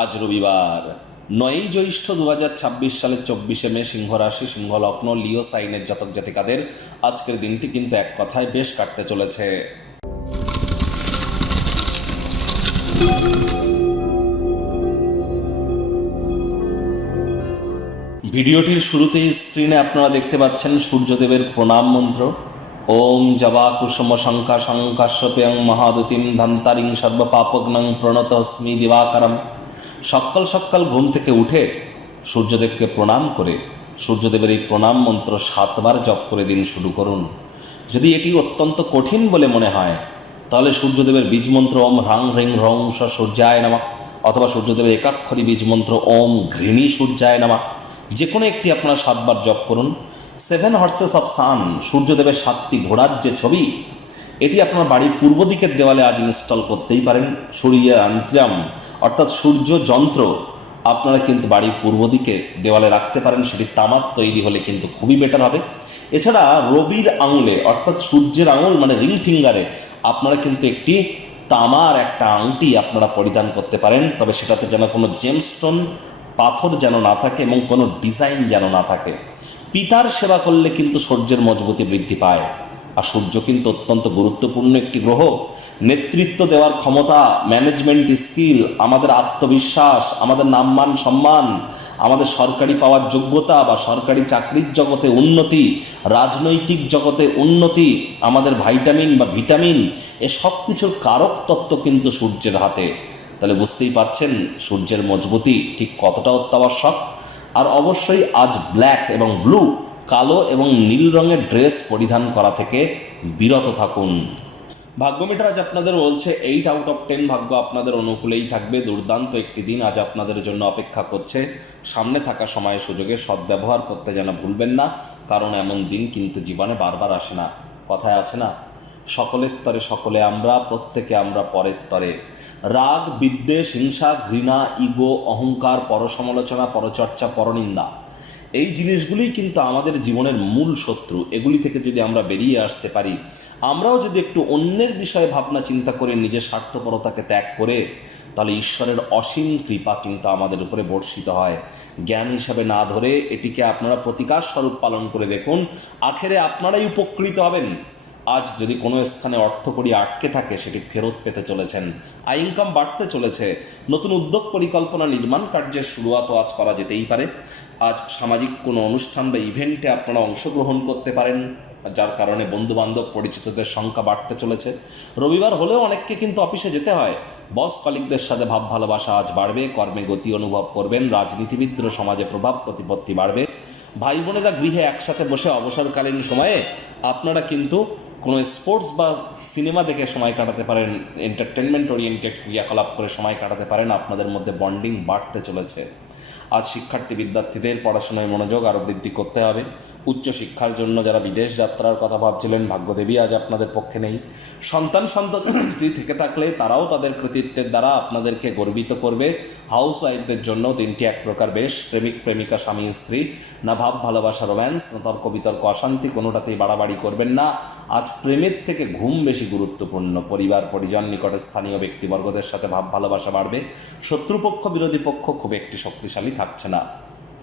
আজ রবিবার 9ই জ্যৈষ্ঠ 2026 সালের 24শে মে, সিংহ রাশি, সিংহ লগ্ন, লিও সাইনের জাতক জাতিকাদের আজকের দিনটি কিন্তু এক কথায় বেশ কাটতে চলেছে। ভিডিওটির শুরুতেই স্ক্রিনে আপনারা দেখতে পাচ্ছেন সূর্যদেবের প্রণাম মন্ত্র। ওম জবা কুসুম শঙ্কা শঙ্কাশ্যপেয়ং মহাদুতিম ধন্তারিং সর্বপাপগ্নং প্রণতস্মি দিবাকরম। সকাল সকাল ঘুম থেকে উঠে সূর্যদেবকে প্রণাম করে সূর্যদেবের এই প্রণাম মন্ত্র 7 বার জপ করে দিন শুরু করুন। যদি এটি অত্যন্ত কঠিন বলে মনে হয় তাহলে সূর্যদেবের বীজ মন্ত্র ওম হ্রাং হ্রিং হ্রং স সূর্যায় নমঃ অথবা সূর্যদেবের একাক্ষরী বীজ মন্ত্র ওম ঘৃণী সূর্যায় নমঃ, যে কোনো একটি আপনারা 7 বার জপ করুন। 7 হর্সেস অফ সান, সূর্যদেবের 7টি ঘোড়ার যে ছবি, এটি আপনার বাড়ির পূর্ব দিকের দেওয়ালে আজ ইনস্টল করতেই পারেন। সূর্য আন্ত্রাম অর্থাৎ সূর্য যন্ত্র আপনারা কিন্তু বাড়ির পূর্ব দিকে দেওয়ালে রাখতে পারেন, সেটি তামার তৈরি হলে কিন্তু খুবই বেটার হবে। এছাড়া রবির আঙুলে অর্থাৎ সূর্যের আঙুল মানে রিং ফিঙ্গারে আপনারা কিন্তু একটি তামার একটা আংটি আপনারা পরিধান করতে পারেন, তবে সেটাতে যেন কোনো জেমস্টোন পাথর যেন না থাকে এবং কোনো ডিজাইন যেন না থাকে। পিতার সেবা করলে কিন্তু সূর্যের মজবুতি বৃদ্ধি পায়, আর সূর্য কিন্তু অত্যন্ত গুরুত্বপূর্ণ একটি গ্রহ। নেতৃত্ব দেওয়ার ক্ষমতা, ম্যানেজমেন্ট স্কিল, আমাদের আত্মবিশ্বাস, আমাদের নামমান সম্মান, আমাদের সরকারি পাওয়ার যোগ্যতা বা সরকারি চাকরির জগতে উন্নতি, রাজনৈতিক জগতে উন্নতি, আমাদের ভাইটামিন বা ভিটামিন, এ সব কিছুর কারক তত্ত্ব কিন্তু সূর্যের হাতে। তাহলে বুঝতেই পারছেন সূর্যের মজবুতি ঠিক কতটা অত্যাবশ্যক। আর অবশ্যই আজ ব্ল্যাক এবং ব্লু, কালো এবং নীল রঙের ড্রেস পরিধান করা থেকে বিরত থাকুন। ভাগ্যমিটার আজ আপনাদের বলছে 8 আউট অফ 10 ভাগ্য আপনাদের অনুকূলেই থাকবে। দুর্দান্ত একটি দিন আজ আপনাদের জন্য অপেক্ষা করছে। সামনে থাকা সময়ে সুযোগে সদ্ব্যবহার করতে যেন ভুলবেন না, কারণ এমন দিন কিন্তু জীবনে বারবার আসে না। কথায় আছে না, সকলের তরে সকলে আমরা, প্রত্যেকে আমরা পরের তরে। রাগ, বিদ্বেষ, হিংসা, ঘৃণা, ইগো, অহংকার, পরসমালোচনা, পরচর্চা, পরনিন্দা, এই জিনিসগুলিই কিন্তু আমাদের জীবনের মূল শত্রু। এগুলি থেকে যদি আমরা বেরিয়ে আসতে পারি, আমরাও যদি একটু অন্যের বিষয়ে ভাবনা চিন্তা করে নিজের স্বার্থপরতাকে ত্যাগ করে, তাহলে ঈশ্বরের অসীম কৃপা কিন্তু আমাদের উপরে বর্ষিত হয়। জ্ঞান হিসাবে না ধরে এটিকে আপনারা প্রতিকার স্বরূপ পালন করে দেখুন, আখেরে আপনারাই উপকৃত হবেন। আজ যদি কোনো স্থানে অর্থকড়ি আটকে থাকে সেটি ফেরত পেতে চলেছেন, আয় ইনকাম বাড়তে চলেছে, নতুন উদ্যোগ পরিকল্পনা নির্মাণ কার্যের শুরুয়াতও আজ করা যেতেই পারে। আজ সামাজিক কোনো অনুষ্ঠান বা ইভেন্টে আপনারা অংশগ্রহণ করতে পারেন, যার কারণে বন্ধুবান্ধব পরিচিতদের সংখ্যা বাড়তে চলেছে। রবিবার হলেও অনেককে কিন্তু অফিসে যেতে হয়। বস কলিগদের সাথে ভাব ভালোবাসা আজ বাড়বে, কর্মে গতি অনুভব করবেন, রাজনীতিবিদরা সমাজে প্রভাব প্রতিপত্তি বাড়বে। ভাই বোনেরা গৃহে একসাথে বসে অবসরকালীন সময়ে আপনারা কিন্তু কোনো স্পোর্টস বা সিনেমা দেখে সময় কাটাতে পারেন, এন্টারটেনমেন্ট ওরিয়েন্টেড ক্রিয়াকলাপ করে সময় কাটাতে পারেন। আপনাদের মধ্যে বন্ডিং বাড়তে চলেছে। আজ শিক্ষার্থী বিদ্যার্থীদের পড়াশোনায় মনোযোগ আরও বৃদ্ধি করতে হবে। উচ্চশিক্ষার জন্য যারা বিদেশ যাত্রার কথা ভাবছিলেন, ভাগ্যদেবী আজ আপনাদের পক্ষে নেই। সন্তানটি থেকে থাকলে তারাও তাদের কৃতিত্বের দ্বারা আপনাদেরকে গর্বিত করবে। হাউস ওয়াইফদের জন্য দিনটি এক প্রকার বেশ। প্রেমিক প্রেমিকা, স্বামী স্ত্রী, না ভাব ভালোবাসা রোম্যান্স, না তর্ক বিতর্ক অশান্তি, কোনোটাতেই বাড়াবাড়ি করবেন না। আজ প্রেমের থেকে ঘুম বেশি গুরুত্বপূর্ণ। পরিবার পরিজন, নিকটে স্থানীয় ব্যক্তিবর্গদের সাথে ভাব ভালোবাসা বাড়বে। শত্রুপক্ষ বিরোধী পক্ষ খুব একটি শক্তিশালী থাকছে না।